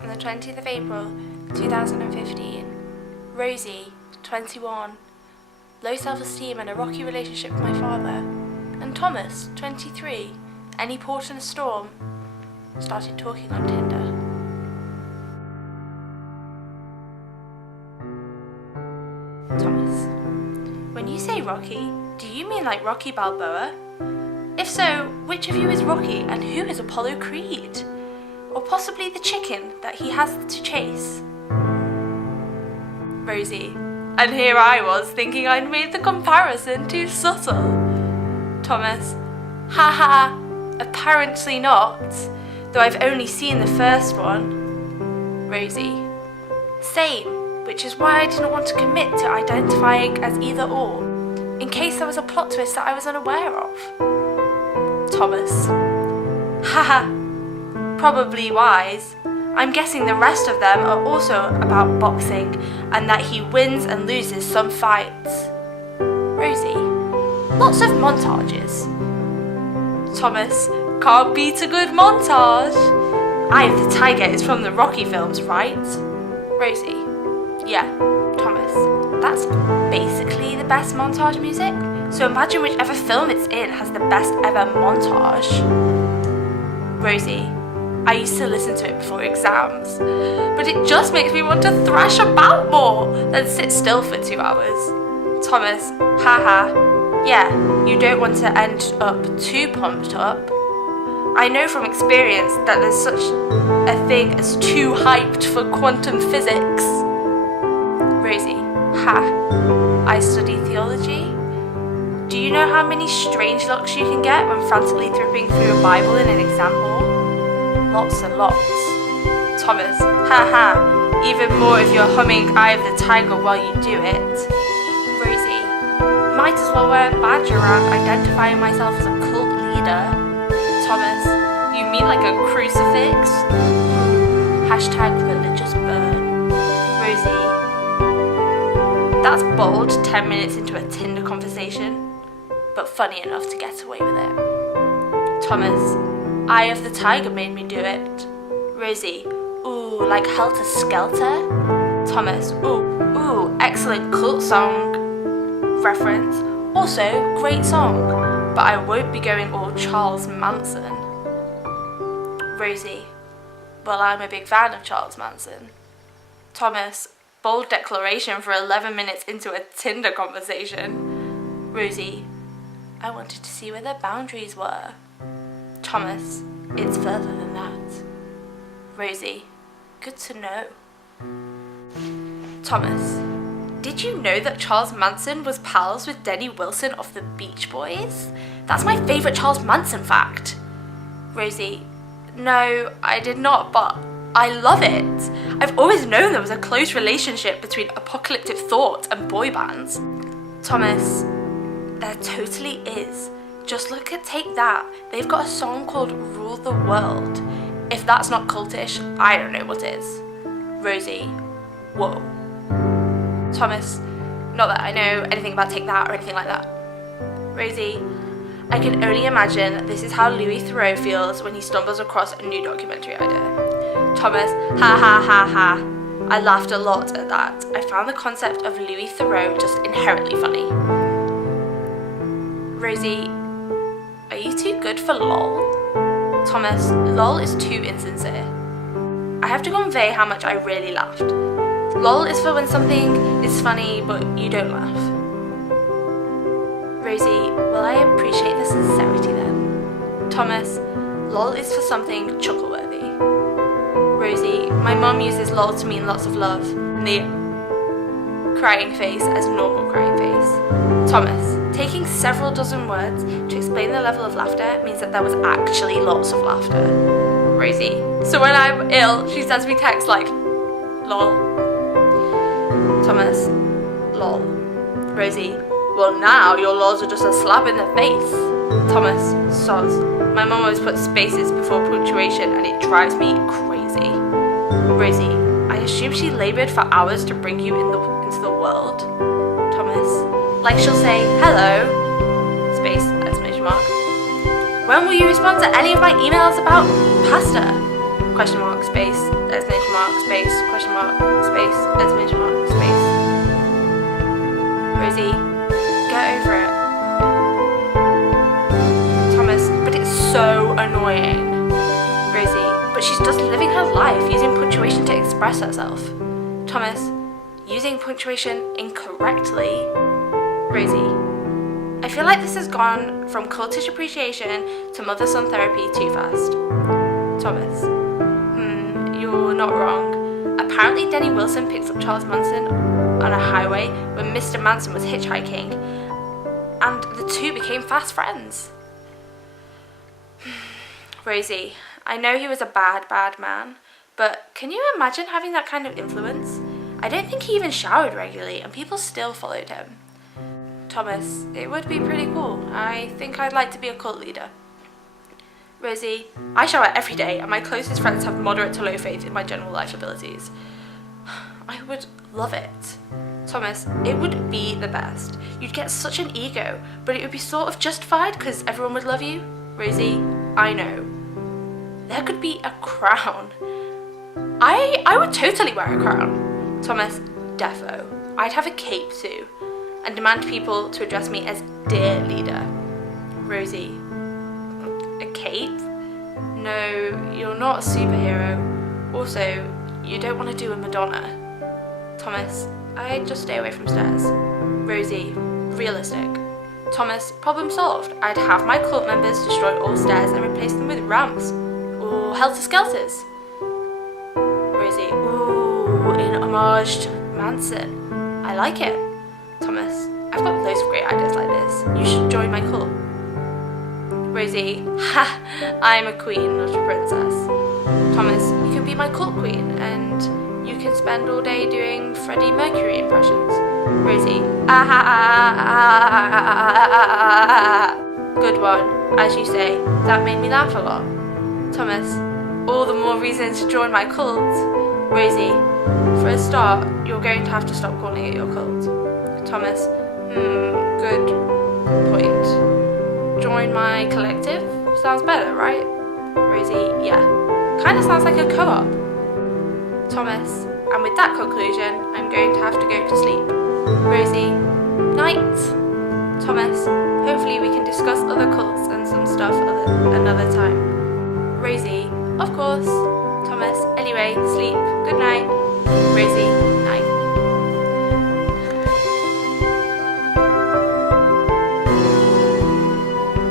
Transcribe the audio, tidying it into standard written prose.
on the 20th of April 2015. Rosie, 21, low self-esteem and a rocky relationship with my father. And Thomas, 23, any port in a storm, started talking on Tinder. Thomas, when you say Rocky, do you mean like Rocky Balboa? If so, which of you is Rocky and who is Apollo Creed? Or possibly the chicken that he has to chase? Rosie, and here I was thinking I'd made the comparison too subtle. Thomas, haha, apparently not, though I've only seen the first one. Rosie, same, which is why I didn't want to commit to identifying as either or, in case there was a plot twist that I was unaware of. Thomas, haha, probably wise. I'm guessing the rest of them are also about boxing and that he wins and loses some fights. Rosie, lots of montages. Thomas, can't beat a good montage. Eye of the Tiger is from the Rocky films, right? Rosie, yeah. Thomas, that's basically the best montage music. So imagine whichever film it's in has the best ever montage. Rosie, I used to listen to it before exams, but it just makes me want to thrash about more than sit still for 2 hours. Thomas, haha, yeah, you don't want to end up too pumped up. I know from experience that there's such a thing as too hyped for quantum physics. Rosie, ha, I study theology. Do you know how many strange looks you can get when frantically flipping through a Bible in an exam hall? Lots and lots. Thomas, haha, even more if you're humming Eye of the Tiger while you do it. Rosie, might as well wear a badge around identifying myself as a cult leader. Thomas, you mean like a crucifix? Hashtag religious burn. Rosie, that's bold 10 minutes into a Tinder conversation, but funny enough to get away with it. Thomas, Eye of the Tiger made me do it. Rosie, ooh, like Helter Skelter? Thomas, ooh, excellent cult song reference. Also, great song, but I won't be going all Charles Manson. Rosie, well, I'm a big fan of Charles Manson. Thomas, bold declaration for 11 minutes into a Tinder conversation. Rosie, I wanted to see where the boundaries were. Thomas, it's further than that. Rosie, good to know. Thomas, did you know that Charles Manson was pals with Denny Wilson of the Beach Boys? That's my favourite Charles Manson fact. Rosie, no, I did not, but I love it. I've always known there was a close relationship between apocalyptic thought and boy bands. Thomas, there totally is. Just look at Take That. They've got a song called Rule the World. If that's not cultish, I don't know what is. Rosie, whoa. Thomas, not that I know anything about Take That or anything like that. Rosie, I can only imagine this is how Louis Theroux feels when he stumbles across a new documentary idea. Thomas, ha ha ha ha. I laughed a lot at that. I found the concept of Louis Theroux just inherently funny. Rosie, are you too good for lol? Thomas, lol is too insincere. I have to convey how much I really laughed. Lol is for when something is funny but you don't laugh. Rosie, well, I appreciate the sincerity then. Thomas, lol is for something chuckle-worthy. Rosie, my mum uses lol to mean lots of love, and the crying face as normal crying face. Thomas, taking several dozen words to explain the level of laughter means that there was actually lots of laughter. Rosie, so when I'm ill, she sends me texts like, lol. Thomas, lol. Rosie, well now your lols are just a slap in the face. Thomas, soz. My mum always puts spaces before punctuation and it drives me crazy. Rosie, I assume she laboured for hours to bring you into the world. Thomas, like she'll say, hello, space, exclamation mark. When will you respond to any of my emails about pasta? question mark, space, exclamation mark, space, question mark, space, exclamation mark, space. Rosie, get over it. Thomas, but it's so annoying. Rosie, but she's just living her life using punctuation to express herself. Thomas, using punctuation incorrectly. Rosie, I feel like this has gone from cultish appreciation to mother-son therapy too fast. Thomas, you're not wrong. Apparently Denny Wilson picked up Charles Manson on a highway when Mr. Manson was hitchhiking, and the two became fast friends. Rosie, I know he was a bad man, but can you imagine having that kind of influence? I don't think he even showered regularly and people still followed him. Thomas, it would be pretty cool. I think I'd like to be a cult leader. Rosie, I shower every day and my closest friends have moderate to low faith in my general life abilities. I would love it. Thomas, it would be the best. You'd get such an ego, but it would be sort of justified because everyone would love you. Rosie, I know. There could be a crown. I would totally wear a crown. Thomas, defo. I'd have a cape too, and demand people to address me as dear leader. Rosie, a cape? No, you're not a superhero. Also, you don't want to do a Madonna. Thomas, I'd just stay away from stairs. Rosie, realistic. Thomas, problem solved. I'd have my cult members destroy all stairs and replace them with ramps. Or helter-skelters. Rosie, ooh, in homage to Manson. I like it. Thomas, I've got loads of great ideas like this. You should join my cult. Rosie, ha, I'm a queen, not a princess. Thomas, you can be my cult queen and you can spend all day doing Freddie Mercury impressions. Rosie, good one, as you say, that made me laugh a lot. Thomas, all the more reason to join my cult. Rosie, for a start, you're going to have to stop calling it your cult. Thomas, good point. Join my collective? Sounds better, right? Rosie, yeah. Kinda sounds like a co-op. Thomas, and with that conclusion, I'm going to have to go to sleep. Rosie, night. Thomas, hopefully we can discuss other cults and some stuff another time. Rosie, of course. Thomas, anyway, sleep. Good night.